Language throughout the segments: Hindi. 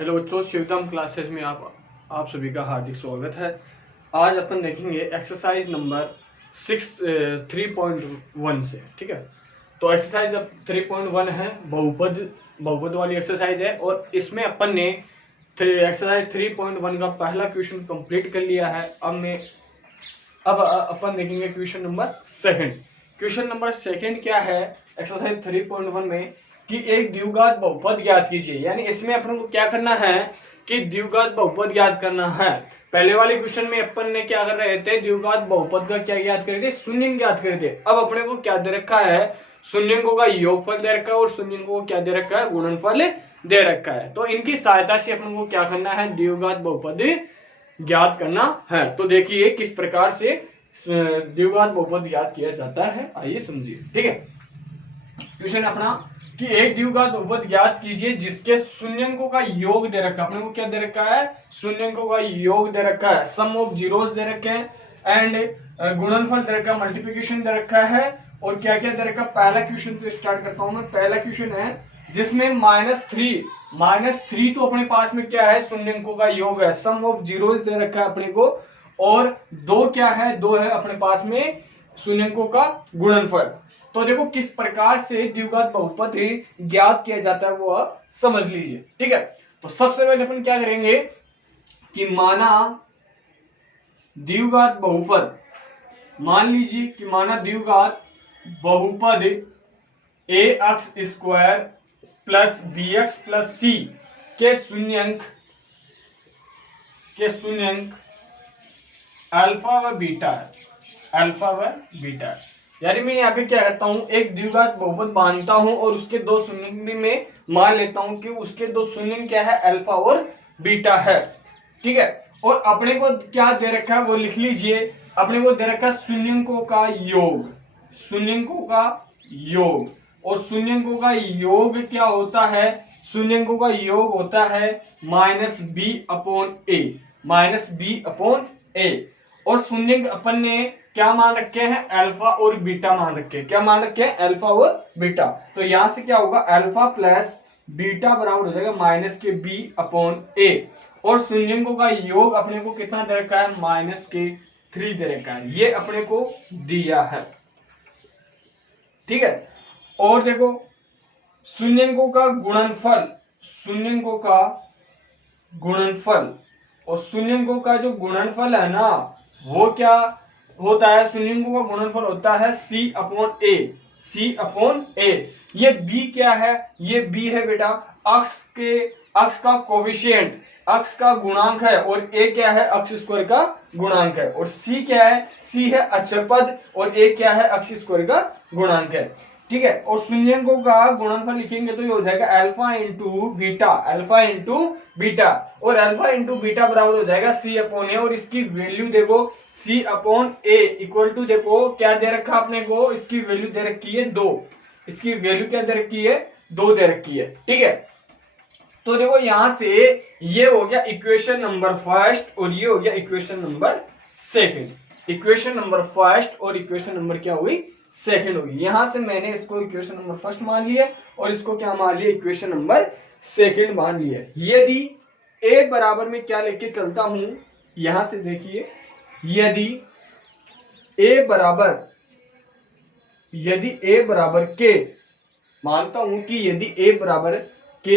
हेलो बच्चों, शिवदम क्लासेस में आप सभी का हार्दिक स्वागत है। आज अपन देखेंगे एक्सरसाइज नंबर 3.1 से। ठीक है, तो एक्सरसाइज अब 3.1 है, बहुपद वाली एक्सरसाइज है और इसमें अपन ने एक्सरसाइज 3.1 का पहला क्वेश्चन कंप्लीट कर लिया है। अब अपन देखेंगे question number second. Question number second क्या है एक्सरसाइज 3.1 में कि एक द्विघात बहुपद ज्ञात कीजिए। यानी इसमें अपन को क्या करना है कि द्विघात बहुपद ज्ञात करना है। पहले वाले क्वेश्चन में अपन ने क्या कर रहे थे, द्विघात बहुपद का क्या ज्ञात करे थे, शून्य ज्ञात करे थे। अब अपने को क्या दे रखा है, शून्यों का योगफल दे रखा है और शून्यों को क्या दे रखा है, गुणनफल दे रखा है। तो इनकी सहायता से अपन को क्या करना है, द्विघात बहुपद ज्ञात करना है। तो देखिए किस प्रकार से द्विघात बहुपद ज्ञात किया जाता है, आइए समझिए। ठीक है, क्वेश्चन अपना कि एक द्विघात बहुपद ज्ञात कीजिए जिसके शून्यंकों का योग दे रखा है। अपने को क्या दे रखा है, शून्यंकों का योग दे रखा है, सम ऑफ जीरोस दे रखे हैं एंड गुणनफल दे रखा है, मल्टीप्लिकेशन दे रखा है और क्या क्या दे रखा है। पहला क्वेश्चन से स्टार्ट करता हूं मैं। पहला क्वेश्चन है जिसमें -3 तो अपने पास में क्या है, शून्यंकों का योग है, सम ऑफ जीरोस दे रखा है अपने को, और दो क्या है, दो है अपने पास में शून्यंकों का गुणनफल। तो देखो किस प्रकार से द्विघात बहुपद ज्ञात किया जाता है वो आप समझ लीजिए। ठीक है, तो सबसे पहले अपन क्या करेंगे कि माना द्विघात बहुपद, मान लीजिए कि माना द्विघात बहुपद ax² plus bx plus c के शून्यंक अल्फा व बीटा है। यानी मैं यहाँ पे क्या करता हूँ, एक द्विघात बहुपद बांधता हूँ और उसके दो शून्यंक भी मैं मान लेता हूँ कि उसके दो शून्यंक क्या है, अल्फा और बीटा है। ठीक है, और अपने को क्या दे रखा है वो लिख लीजिए। अपने को दे रखा है शून्यंकों का योग, और शून्यंकों का योग क्या होता है, शून्यंकों का योग होता है -b/a। और शून्यंक अपन ने क्या मान रखे हैं, अल्फा और बीटा मान रखे हैं। क्या मान रखे हैं, अल्फा और बीटा। तो यहां से क्या होगा, अल्फा प्लस बीटा बराबर हो जाएगा -b/a। और शून्यंकों का योग अपने को कितना दे रखा है, -3 दे रखा है, ये अपने को दिया है। ठीक है, और देखो शून्यंकों का गुणनफल, और शून्यंकों का जो गुणनफल है ना, वो क्या होता है, शून्यंकों का गुणनफल होता है c/a। ये b क्या है, ये b है बेटा अक्ष का कोफिशिएंट, अक्ष का गुणांक है, और a क्या है, अक्ष स्क्वायर का गुणांक है। और c क्या है, c है अचर पद और a क्या है, अक्ष स्क्वायर का गुणांक है। ठीक है, और शून्यंकों का गुणनफल लिखेंगे तो ये हो जाएगा अल्फा इंटू बीटा, और अल्फा इंटू बीटा बराबर हो जाएगा c/a। और इसकी वैल्यू देखो, c/a इक्वल टू, देखो क्या दे रखा आपने को, इसकी वैल्यू दे रखी है 2। इसकी वैल्यू क्या दे रखी है, 2 दे रखी है। ठीक है, तो देखो यहां से ये हो गया इक्वेशन नंबर फर्स्ट और ये हो गया equation number second. Equation number first और इक्वेशन नंबर क्या हुई, सेकंड होगी। यहां से मैंने इसको इक्वेशन नंबर फर्स्ट मान लिया और इसको क्या मान लिया, इक्वेशन नंबर सेकंड मान लिया। यदि a बराबर में क्या लेके चलता हूं, यहां से देखिए, यदि a बराबर k, मानता हूं कि यदि a बराबर k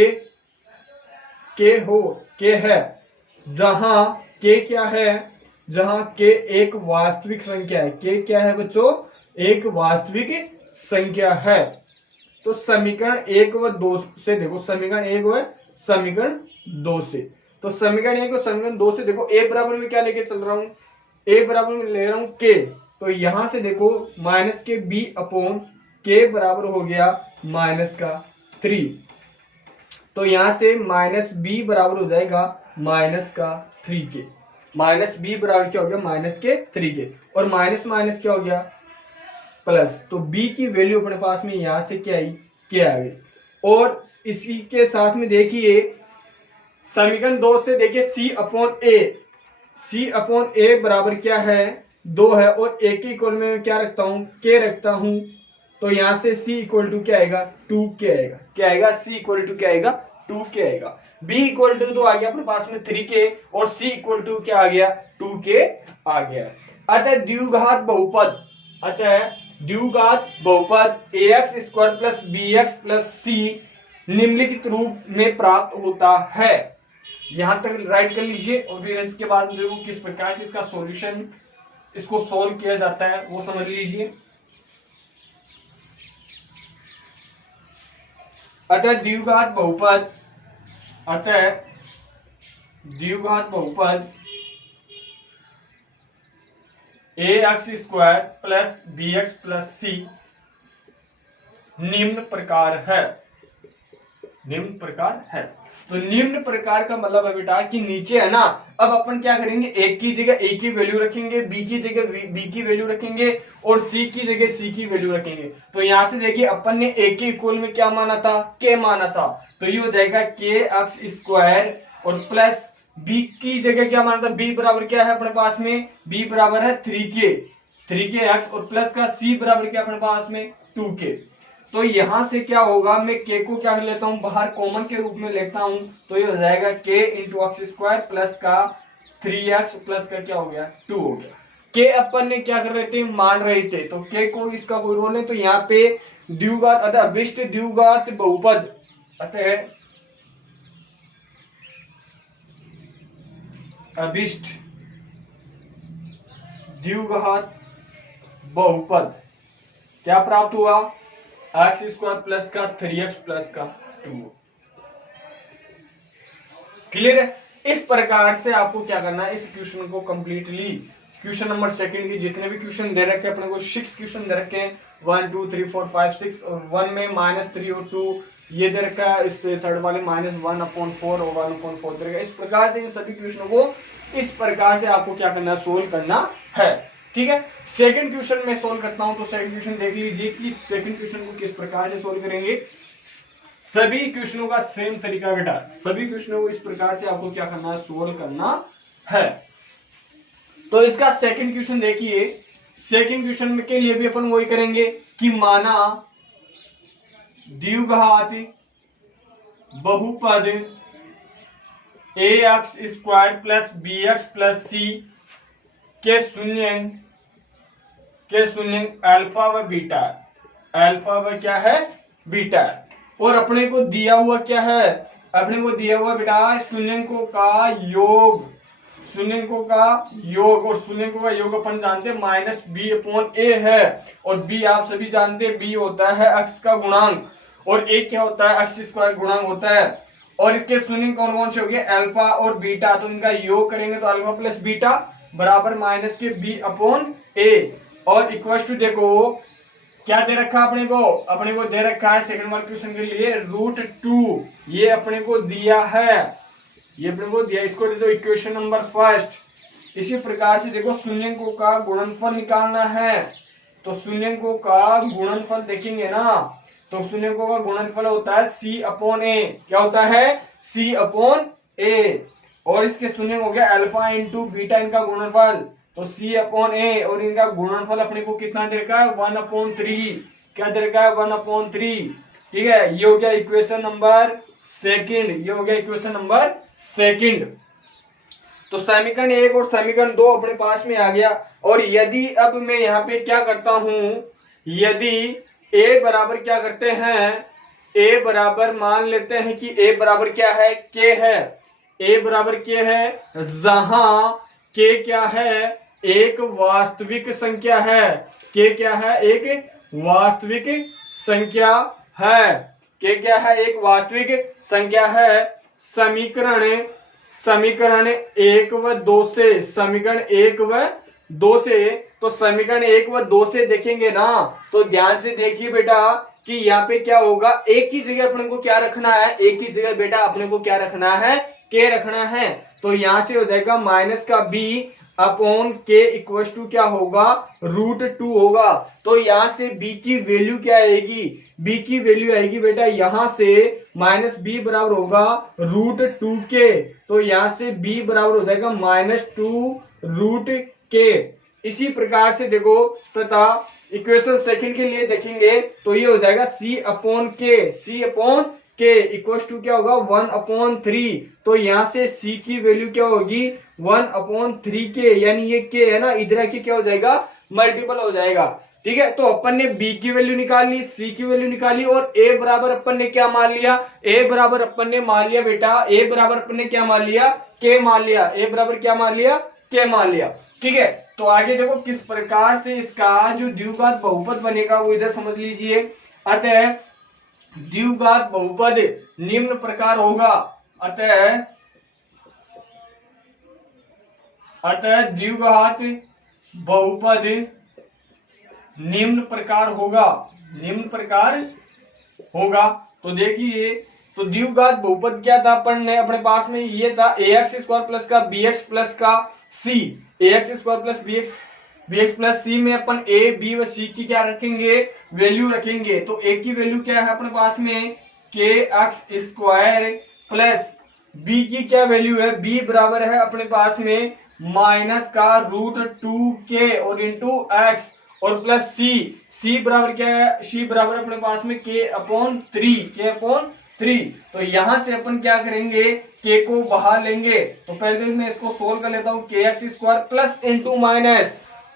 है, जहां k क्या है, जहां k एक वास्तविक संख्या है। k क्या है बच्चों, एक वास्तविक संख्या है। तो समीकरण 1 व 2 से देखो, समीकरण 1 व समीकरण 2 से, तो समीकरण 1 और समीकरण 2 से देखो a बराबर में क्या लेके चल रहा हूं, a बराबर में ले रहा हूं k। तो यहां से देखो -b/k बराबर हो गया -3। तो यहां से -b बराबर हो जाएगा -3 के, -b बराबर क्या हो गया, -3 के, और माइनस माइनस क्या हो गया, प्लस। तो b की वैल्यू अपने पास में यहां से क्या आई, क्या आ गई। और इसी के साथ में देखिए समीकरण 2 से देखिए c/a बराबर क्या है, 2 है, और a के इक्वल में क्या रखता हूं, k रखता हूं। तो यहां से c इक्वल टू क्या आएगा, 2k आएगा। क्या आएगा, c इक्वल टू क्या आएगा, 2k आएगा। b इक्वल टू तो आ गया अपने पास में 3k और c इक्वल टू क्या आ गया 2k आ गया। अतः द्विघात बहुपद ax square plus bx plus c निम्नलिखित रूप में प्राप्त होता है। यहां तक राइट कर लीजिए और फिर इसके बाद देखो किस प्रकार से इसका सॉल्यूशन इसको सॉल्व किया जाता है वो समझ लीजिए। अतः द्विघात बहुपद ax square plus bx plus c निम्न प्रकार है। तो निम्न प्रकार का मतलब है बेटा कि नीचे है ना, अब अपन क्या करेंगे, एक की जगह a की वैल्यू रखेंगे, b की जगह b की वैल्यू रखेंगे और c की जगह c की वैल्यू रखेंगे। तो यहां से देखिए अपन ने a के इक्वल में क्या माना था, k माना था, तो ये हो जाएगा kx स्क्वायर और प्लस b की जगह क्या माना था, b बराबर क्या है अपने पास में, b बराबर है 3kx और प्लस का c बराबर क्या अपने पास में 2k। तो यहां से क्या होगा, मैं k को क्या कर लेता हूं बाहर कॉमन के रूप में लेता हूं, तो ये हो जाएगा k into x square plus का 3x प्लस का क्या हो गया 2 हो गया। k अपन ने क्या कर रहे थे, मान रहे थे, तो k को इसका कोई रोल नहीं, तो यहाँ पे द्विघात अतः अभिष्ट द्विघात बहुपद अभिष्ट द्विघात बहुपद क्या प्राप्त हुआ, एक्स स्क्वायर प्लस का 3x प्लस का 2। क्लियर है। इस प्रकार से आपको क्या करना है, इस क्वेश्चन को कंप्लीटली क्वेश्चन नंबर सेकंड की जितने भी क्वेश्चन दे रखे हैं अपने को 6 क्वेश्चन दे रखे हैं, 1 2 3 4 5 6 और 1 में -3 और 2 ये दे रखा है, इस थर्ड वाले -1/4 और 1/4 दे रखा है। इस प्रकार से इन सभी क्वेश्चनों को इस प्रकार से आपको क्या करना है, सोल्व करना है। ठीक है, सेकंड क्वेश्चन में सोल्व करता हूं, तो सेकंड क्वेश्चन देख लीजिए कि सेकंड क्वेश्चन को किस प्रकार से सोल्व करेंगे। सभी क्वेश्चनों का सेम तरीका बेटा, सभी क्वेश्चनों को इस प्रकार से आपको क्या करना है, सोल्व करना है। तो इसका सेकंड क्वेश्चन देखिए, सेकंड क्वेश्चन के लिए भी अपन वही करेंगे कि माना द्विघात बहुपद ax square plus bx plus c के शून्य अल्फा व बीटा, अल्फा व क्या है बीटा, और अपने को दिया हुआ क्या है, अपने को दिया हुआ बेटा शून्यकों का योग, शून्यकों का योग, और शून्यकों का योग अपन जानते हैं -b/a है, और b आप सभी जानते हैं b होता है x का गुणांक और a क्या होता है x स्क्वायर गुणांक होता है, और इसके शून्य कौन कौन से हो गए अल्फा और बीटा, तो इनका योग करेंगे तो अल्फा प्लस बीटा बराबर -b/a और इक्वल टू देखो क्या दे रखा अपने को दे रखा है सेकंड वाले क्वेश्चन के लिए √2, ये अपने को दिया है, ये अपने को दिया, इसको दे दो इक्वेशन नंबर फर्स्ट। इसी प्रकार से देखो शून्यकों का गुणनफल निकालना है, तो शून्यकों का गुणनफल देखेंगे ना, तो शून्यकों का गुणनफल होता है c/a, क्या होता है c/a, और इसके शून्य हो गया अल्फा इंटू बीटा इनका गुणनफल, तो c/a और इनका गुणनफल अपने को कितना दे रखा है 1/3, क्या दे रखा है 1/3। ठीक है, ये हो गया इक्वेशन नंबर सेकंड, ये हो गया इक्वेशन नंबर सेकंड। तो समीकरण 1 और समीकरण 2 अपने पास में आ गया, और यदि अब मैं यहाँ पे क्या करता हूं, यदि a बराबर क्या करते हैं, a बराबर मान लेते हैं कि a बराबर क्या है k है, a बराबर k है, जहां k क्या है एक वास्तविक संख्या है, k क्या है एक वास्तविक संख्या है, k क्या है एक वास्तविक संख्या है। समीकरण 1 व 2 से, समीकरण 1 व 2 से, तो समीकरण 1 व 2 से देखेंगे ना, तो ध्यान से देखिए बेटा कि यहाँ पे क्या होगा, एक की जगह अपने को क्या रखना है, एक की जगह बेटा अपने को क्या रखना है k रखना है, तो यहां से हो जाएगा माइनस का b/k इक्वल टू क्या होगा √2 होगा। तो यहां से b की वैल्यू क्या आएगी, b की वैल्यू आएगी बेटा यहां से -b बराबर होगा √2k, तो यहां से b बराबर हो जाएगा -2√k। इसी प्रकार से देखो तथा इक्वेशन सेकंड के लिए देखेंगे तो ये हो जाएगा c/k के इक्वल टू क्या होगा 1/3। तो यहाँ से c की वैल्यू क्या होगी 1/3 के, यानी ये k है ना, इधर के क्या हो जाएगा मल्टीपल हो जाएगा। ठीक है, तो अपन ने b की वैल्यू निकाल ली, c की वैल्यू निकाली और a बराबर अपन ने क्या मान लिया, a बराबर अपन ने मान लिया बेटा, a बराबर अपन ने क्या मान लिया k मान लिया, a बराबर क्या मान लिया k मान लिया। ठीक है, तो आगे देखो किस प्रकार से इसका जो द्विघात बहुपद बनेगा वो इधर समझ लीजिए। अतः द्विघात बहुपद निम्न प्रकार होगा, अतः द्विघात बहुपद निम्न प्रकार होगा, निम्न प्रकार होगा। तो देखिए, तो द्विघात बहुपद क्या था अपन ने अपने पास में, ये था ax² प्लस का bx प्लस का c, ax² plus bx plus c में अपन a b व c की क्या रखेंगे वैल्यू रखेंगे। तो a की वैल्यू क्या है अपने पास में kx² प्लस b की क्या वैल्यू है, b बराबर है अपने पास में माइनस का √2k और इंटू x और प्लस c बराबर क्या है, c बराबर अपने पास में k/3। तो यहां से अपन क्या करेंगे k को बाहर लेंगे। तो पहले मैं इसको सोल्व कर लेता हूँ, kx²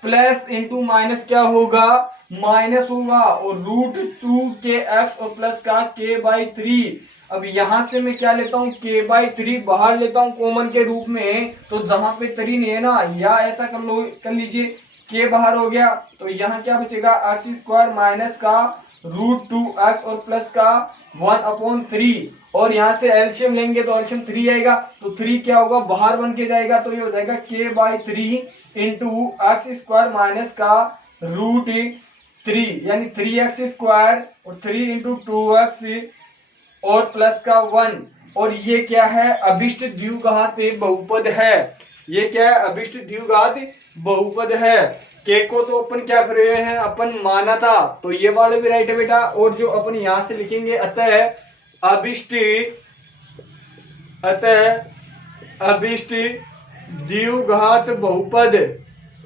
प्लस इंटू माइनस क्या होगा माइनस होगा और √2kx और प्लस का k/3। अब यहां से मैं क्या लेता हूँ k/3 बाहर लेता हूँ कॉमन के रूप में। तो जहां पे 3 नहीं है ना, या ऐसा कर लीजिए k बाहर हो गया, तो यहाँ क्या बचेगा x² माइनस का √2x और प्लस का 1/3 और यहाँ से एलसीएम लेंगे तो एलसीएम 3 आएगा। तो 3 क्या होगा बाहर बन के जाएगा, तो ये हो जाएगा k/3 इंटू x² माइनस का √3 यानी 3x² और 3 इंटू 2x और प्लस का 1। और ये क्या है अभिष्ट द्विघात बहुपद है, ये क्या है अभिष्ट द्विघात बहुपद है। के को तो अपन क्या कर रहे हैं अपन माना था, तो ये वाले भी राइट है बेटा। और जो अपन यहां से लिखेंगे अतः अभिष्ट द्विघात बहुपद,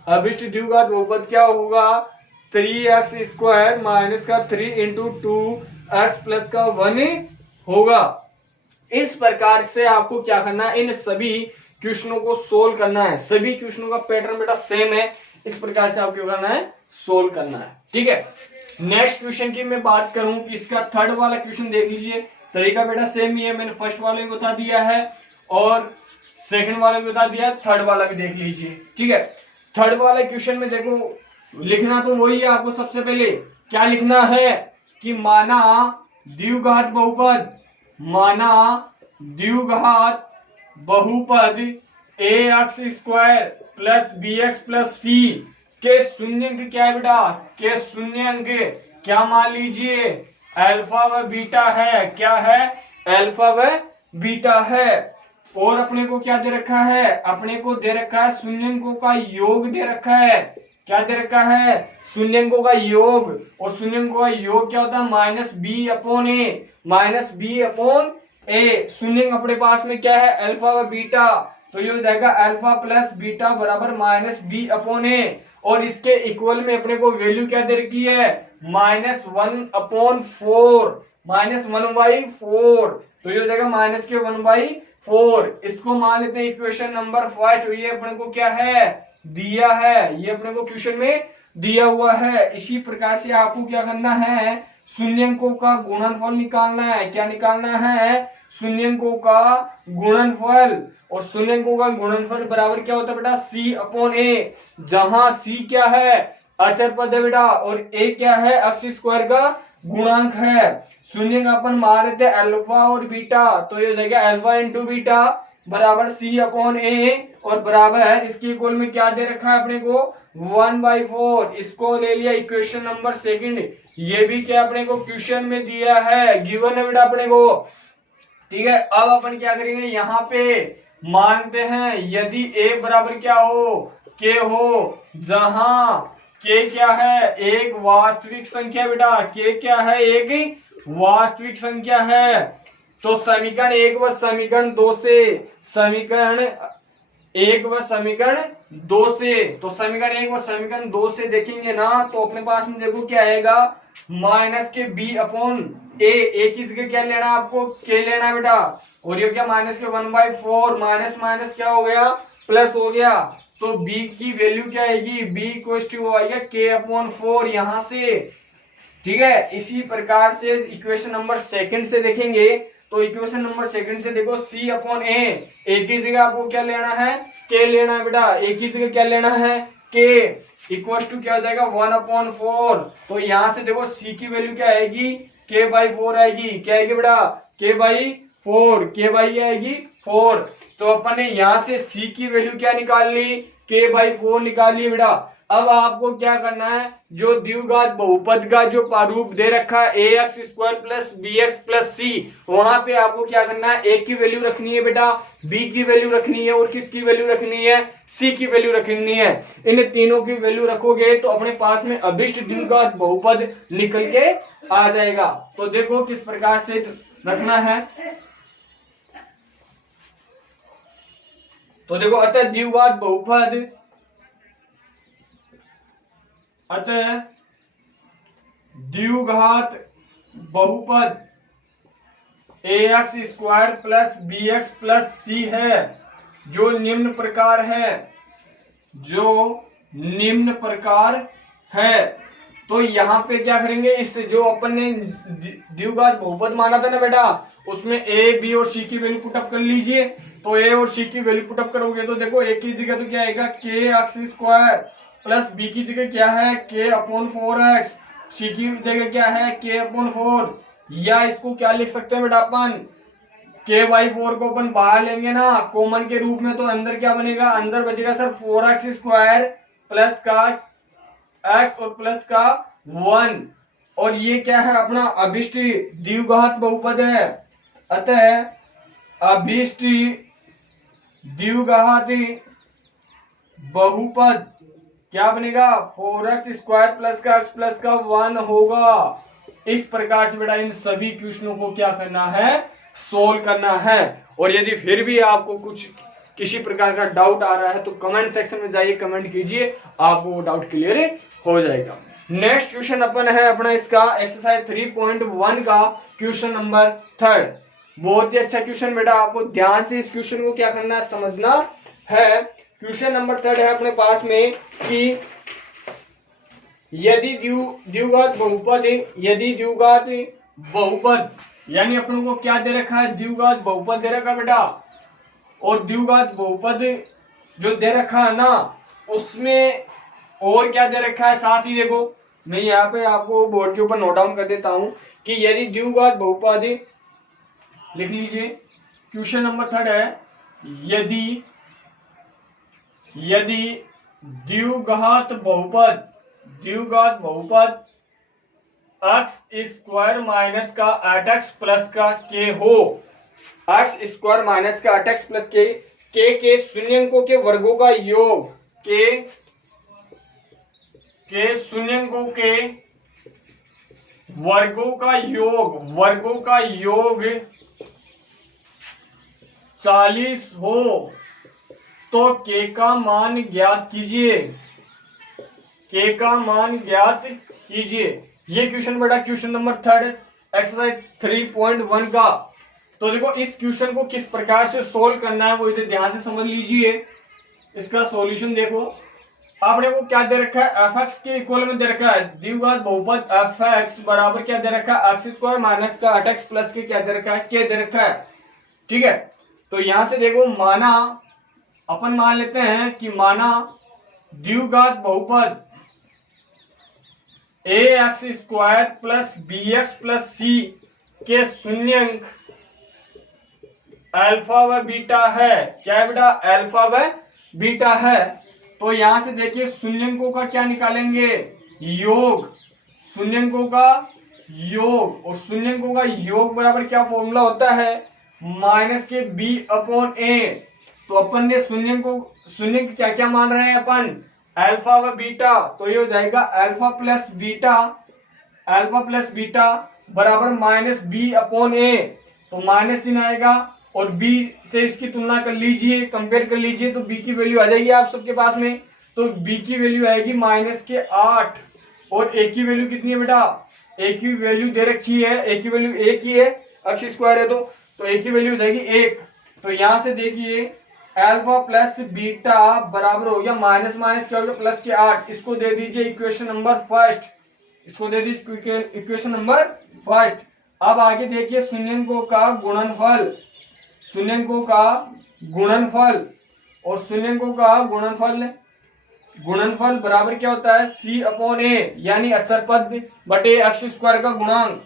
अभिष्ट द्विघात बहुपद क्या होगा 3x² माइनस का 3 इंटू 2x प्लस का 1 होगा। इस प्रकार से आपको क्या करना है, इन सभी क्वेश्चनों को सोल्व करना है। सभी क्वेश्चनों का पैटर्न बेटा सेम है, इस प्रकार से आपको करना है सोल्व करना है। ठीक है, नेक्स्ट क्वेश्चन की मैं बात करूं कि इसका थर्ड वाला क्वेश्चन देख लीजिए। तरीका बेटा सेम ही है, मैंने फर्स्ट वाले को बता दिया है और सेकंड वाला भी बता दिया, थर्ड वाला भी देख लीजिए। ठीक है, थर्ड वाले क्वेश्चन में देखो लिखना तो वही है, आपको सबसे पहले क्या लिखना है कि माना द्विघात बहुपद, माना द्विघात बहुपद ax² plus bx plus c के शून्यंक क्या है बेटा, के शून्यंक क्या मान लीजिए अल्फा व बीटा है। क्या है अल्फा व बीटा है। और अपने को क्या दे रखा है, अपने को दे रखा है शून्यंकों का योग दे रखा है। क्या दे रखा है शून्यंकों का योग, और शून्यंकों का योग क्या होता है -b/a, -b/a। शून्यंक अपने पास में क्या है अल्फा व बीटा, तो ये हो जाएगा अल्फा प्लस बीटा बराबर -b/a। और इसके इक्वल में अपने को वैल्यू क्या दे रखी है -1/4, -1/4। तो ये हो जाएगा -1/4। इसको मान लेते हैं इक्वेशन नंबर फर्स्ट। ये अपने को क्या है दिया है, ये अपने को क्वेश्चन में दिया हुआ है। इसी प्रकार से आपको क्या करना है शून्यंकों का गुणनफल निकालना है। क्या निकालना है शून्यंकों का गुणनफल। और शून्यंकों का गुणनफल बराबर क्या होता है बेटा c/a, जहां c क्या है अचर पद है बेटा और a क्या है x² का गुणांक है। शून्यंक अपन मान लेते हैं अल्फा और बीटा, तो ये हो जाएगा अल्फा इंटू बीटा बराबर c/a और बराबर है इसके इक्वल में क्या दे रखा है अपने को 1/4। इसको ले लिया इक्वेशन नंबर सेकंड। ये भी क्या अपने को क्वेश्चन में दिया है, गिवन है बेटा अपने को। ठीक है, अब अपन क्या करेंगे यहाँ पे मानते हैं यदि a बराबर क्या हो k हो, जहां k क्या है एक वास्तविक संख्या बेटा, k क्या है एक वास्तविक संख्या है। तो समीकरण 1 व समीकरण 2 से, समीकरण 1 व समीकरण 2 से, तो समीकरण 1 और समीकरण 2 से देखेंगे ना तो अपने पास में देखो क्या आएगा, माइनस के बी अपॉन ए की जगह क्या लेना है आपको, के लेना है बेटा, और ये क्या माइनस के 1/4, माइनस माइनस क्या हो गया, प्लस हो गया, तो b की वैल्यू क्या आएगी, b इक्वल टू आएगा k अपॉन 4 यहां से। ठीक है, इसी प्रकार से इक्वेशन नंबर सेकंड से देखेंगे तो इक्वेशन नंबर सेकंड से देखो c अपॉन ए की जगह आपको क्या लेना है, k लेना है बेटा, a की जगह क्या लेना है, k इक्वल टू क्या हो जाएगा 1/4, तो यहां से देखो c की वैल्यू क्या आएगी, k/4 आएगी, क्या आएगी बेटा, k/4, k आएगी 4, तो अपन ने यहां से c की वैल्यू क्या निकाल ली, k/4 निकाल ली बेटा। अब आपको क्या करना है, जो द्विघात बहुपद का जो प्रारूप दे रखा है ax² प्लस bx प्लस सी, वहां पे आपको क्या करना है, a की वैल्यू रखनी है बेटा, b की वैल्यू रखनी है और किसकी वैल्यू रखनी है, c की वैल्यू रखनी है। इन तीनों की वैल्यू रखोगे तो अपने पास में अभिष्ट द्विघात बहुपद निकल के आ जाएगा। तो देखो किस प्रकार से रखना है, तो देखो अतः द्विघात बहुपद, अतः द्विघात बहुपद ax² प्लस bx प्लस सी है, जो निम्न प्रकार है, जो निम्न प्रकार है। तो यहाँ पे क्या करेंगे, इस जो अपन ने द्विघात बहुपद माना था ना बेटा, उसमें a b और c की वैल्यू पुटअप कर लीजिए। तो a और c की वैल्यू पुटअप करोगे तो देखो a की जगह तो क्या आएगा, k² प्लस b की जगह क्या है, k/4x, c की जगह क्या है, k/4, या इसको क्या लिख सकते हैं बेटा अपन, k/4 को अपन बाहर लेंगे ना कॉमन के रूप में, तो अंदर क्या बनेगा, अंदर बचेगा सर 4x² प्लस का x और प्लस का 1, और ये क्या है अपना अभिष्ट द्विघात बहुपद है। अतः अभिष्ट द्विघात बहुपद क्या बनेगा, 4x² प्लस का x प्लस का 1 होगा। इस प्रकार से बेटा इन सभी क्वेश्चनों को क्या करना है, सोल्व करना है। और यदि फिर भी आपको कुछ किसी प्रकार का डाउट आ रहा है तो कमेंट सेक्शन में जाइए, कमेंट कीजिए, आपको वो डाउट क्लियर हो जाएगा। नेक्स्ट क्वेश्चन अपन है अपना इसका एक्सरसाइज 3.1 का क्वेश्चन नंबर 3, बहुत ही अच्छा क्वेश्चन बेटा, आपको ध्यान से इस क्वेश्चन को क्या करना है, समझना है। क्वेश्चन नंबर 3 है अपने पास में कि यदि द्विघात बहुपद, यदि द्विघात बहुपद, यानी अपनों को क्या दे रखा है, द्विघात बहुपद दे रखा बेटा, और द्विघात बहुपद जो दे रखा है ना उसमें और क्या दे रखा है, साथ ही देखो मैं यहाँ पे आपको बोर्ड के ऊपर नोट डाउन कर देता हूं कि यदि द्विघात बहुपद, लिख लीजिए क्वेश्चन नंबर 3 है, यदि द्विघात बहुपद, द्विघात बहुपद x² माइनस का 8x प्लस का k हो, x² माइनस का 8x प्लस k के शून्यंकों के वर्गों का योग, के शून्यंकों के वर्गों का योग 40 हो तो k का मान ज्ञात कीजिए, k का मान ज्ञात कीजिए। ये क्वेश्चन बेटा क्वेश्चन नंबर 3 एक्सरसाइज 3.1 का। तो देखो इस क्वेश्चन को किस प्रकार से सोल्व करना है वो इधर ध्यान से समझ लीजिए। इसका सॉल्यूशन देखो, आपने को क्या दे रखा है, fx के इक्वल में दे रखा है द्विघात बहुपद fx बराबर क्या दे रखा है, x² माइनस का 8x प्लस के क्या दे रखा है, k दे रखा है। ठीक है, तो यहां से देखो माना, अपन मान लेते हैं कि माना द्विघात बहुपद ax² प्लस bx प्लस सी के शून्यंक अल्फा व बीटा है। क्या है बेटा, अल्फा व बीटा है। तो यहां से देखिए शून्यंकों का क्या निकालेंगे, योग, शून्यंकों का योग, और शून्यंकों का योग बराबर क्या फॉर्मूला होता है, माइनस के b अपॉन a। तो अपन ने शून्यंक क्या क्या मान रहे हैं अपन, अल्फा व बीटा, तो ये हो जाएगा अल्फा प्लस बीटा बराबर माइनस b अपॉन a, तो माइनस चिन्ह आएगा और बी से इसकी तुलना कर लीजिए, कंपेयर कर लीजिए, तो बी की वैल्यू आ जाएगी आप सबके पास में। तो बी की वैल्यू आएगी -8 और ए की वैल्यू कितनी है बेटा, ए की वैल्यू दे रखी है, ए की वैल्यू 1 ही है, अक्ष स्क्वायर है तो ए की वैल्यू हो जाएगी 1। तो यहां से देखिए अल्फा प्लस बीटा बराबर हो गया माइनस माइनस क्या हो गया प्लस के 8। इसको दे दीजिए इक्वेशन नंबर फर्स्ट, इसको दे दीजिए इक्वेशन नंबर फर्स्ट। अब आगे देखिए शून्यंकों का गुणनफल, शून्यंकों का गुणनफल और शून्यंकों का गुणनफल बराबर क्या होता है C/A, यानी अक्षर पद बटे अक्ष स्क्वायर का गुणांक।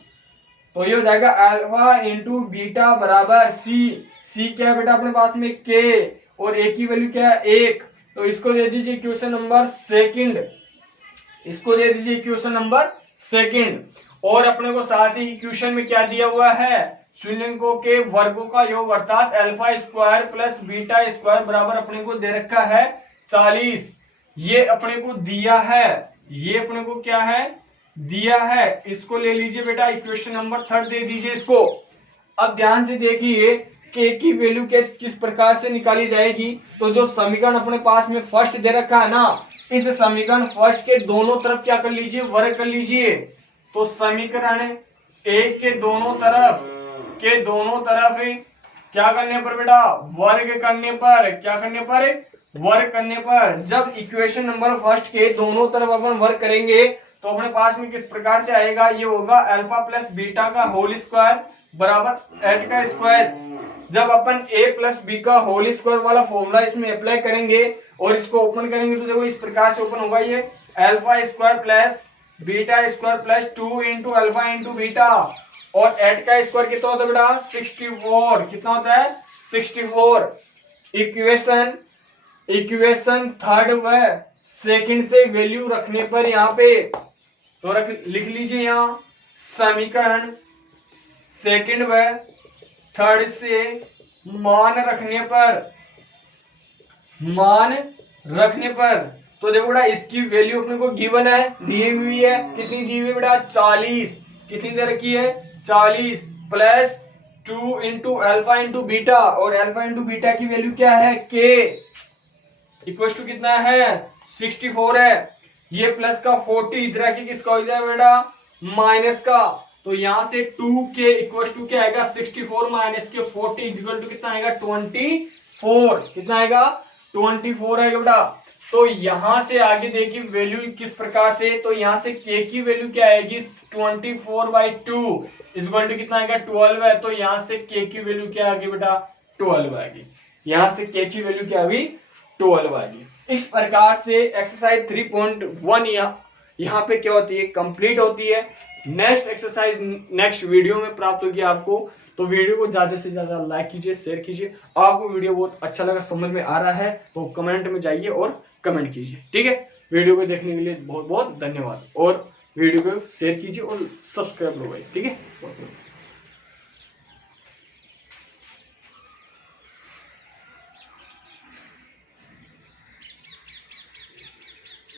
तो ये हो जाएगा अल्फा इंटू बीटा बराबर सी क्या है बेटा अपने पास में K और A की वैल्यू क्या है 1। तो इसको दे दीजिए इक्वेशन नंबर सेकंड, इसको दे दीजिए इक्वेशन नंबर सेकंड। और अपने को साथ ही इक्वेशन में क्या दिया हुआ है, शून्यंकों के वर्गों का योग अर्थात alpha square plus beta square बराबर अपने को दे रखा है 40। ये अपने को दिया है, ये अपने को क्या है दिया है, इसको ले लीजिए बेटा इक्वेशन नंबर थर्ड दे दीजिए इसको। अब ध्यान से देखिए के की वैल्यू किस प्रकार से निकाली जाएगी। तो जो समीकरण अपने पास में फर्स्ट दे रखा है ना, इस समीकरण फर्स्ट के दोनों तरफ क्या कर लीजिए वर्ग कर लीजिए। तो समीकरण एक के दोनों तरफ क्या करने पर बेटा वर्ग करने पर, क्या करने पर वर्ग करने पर। जब इक्वेशन नंबर फर्स्ट के दोनों तरफ अपन वर्ग करेंगे तो अपने पास में किस प्रकार से आएगा, ये होगा अल्फा प्लस बीटा का होल स्क्वायर बराबर 8 का स्क्वायर। जब अपन a प्लस बी का होल स्क्वायर वाला फॉर्मूला इसमें अप्लाई करेंगे और इसको ओपन करेंगे तो देखो इस प्रकार से ओपन होगा, ये alpha square plus beta square plus 2 into alpha into beta और 8 का स्क्वायर कितना होता है बेटा 64। कितना होता है 64। इक्वेशन थर्ड व सेकंड से वैल्यू रखने पर यहाँ पे तो लिख लीजिए यहाँ समीकरण सेकंड व थर्ड से मान रखने पर तो देखो बेटा इसकी वैल्यू अपने को गिवन है, दी हुई है, कितनी दी हुई है बेटा 40। कितनी दे रखी है 40 plus 2 into alpha into beta और अल्फा इंटू बीटा की वैल्यू क्या है k इक्वल टू कितना है 64 है। ये प्लस का 40 इधर की किसका हो जाएगा बेटा माइनस का। तो यहां से 2k इक्वल टू क्या आएगा 64 माइनस के 40 इक्वल टू कितना आएगा 24। कितना आएगा 24 आएगा बेटा। तो यहां से आगे देखिए वैल्यू किस प्रकार से, तो यहां से k की वैल्यू क्या आएगी 24/2 इक्वल टू कितना आएगा 12 है। तो यहां से k की वैल्यू क्या आ गई बेटा 12 आ गई। यहां से k की वैल्यू क्या आ गई 12 आ गई। इस प्रकार से एक्सरसाइज 3.1 यहाँ पे क्या होती है कंप्लीट होती है। नेक्स्ट एक्सरसाइज नेक्स्ट वीडियो में प्राप्त होगी आपको। तो वीडियो को ज्यादा से ज्यादा लाइक कीजिए, शेयर कीजिए। आपको वीडियो बहुत अच्छा लगा, समझ में आ रहा है तो कमेंट में जाइए और कमेंट कीजिए। ठीक है, वीडियो को देखने के लिए बहुत बहुत धन्यवाद और वीडियो को शेयर कीजिए और सब्सक्राइब करवाइए। ठीक है।